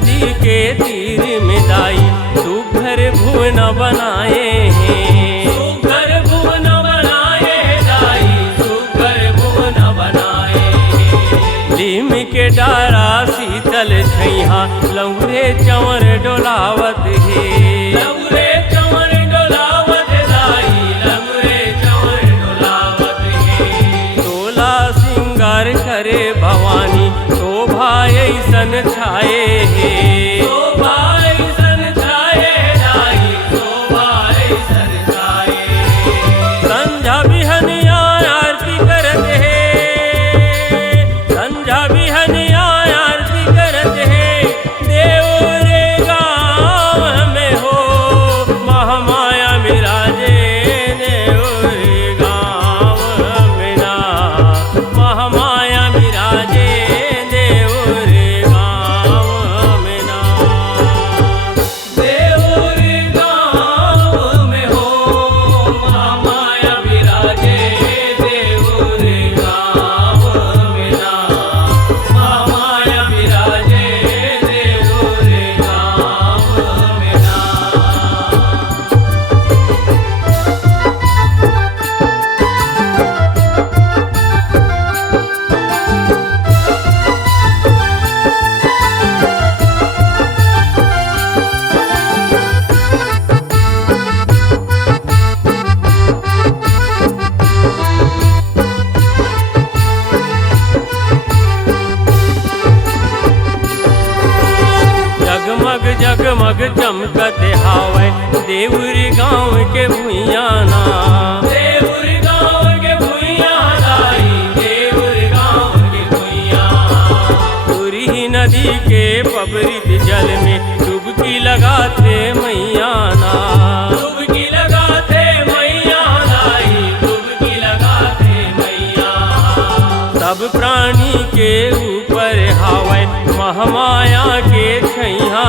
नदी के तीर में दाई सुघर भुवन बनाए हैं। सुघर भुवन बनाए दाई सुघर भुवन बनाए हैं। लीम के डारा शीतल छैहा लौरे चंवर डोलावत है। लौरे चंवर डोलावत दाई लौरे चंवर डोलावत है। तोला सिंगार करे भवानी शोभा ऐसन छाए हे। शोभा ऐसन छाए दाई शोभा ऐसन छाए। संझा बिहनिया आरती करत है। संझा बिहनिया आरती करत है। देव रे गाँव में हो महामाया विराजे। देव रे गाँव में ना महामाया विराजे। जगमग जगमग चमकत हावै देउर गाँव के भुइयाना। देउर गाँव के भुइयाना देउर गाँव के भुइयाना। तुरही नदी के पबरित जल में डुबकी लगाते मैयाना। डुबकी लगाते मैयाना डुबकी लगाते मैयाना। सब प्राणी के ऊपर हावै महामाया के छैया।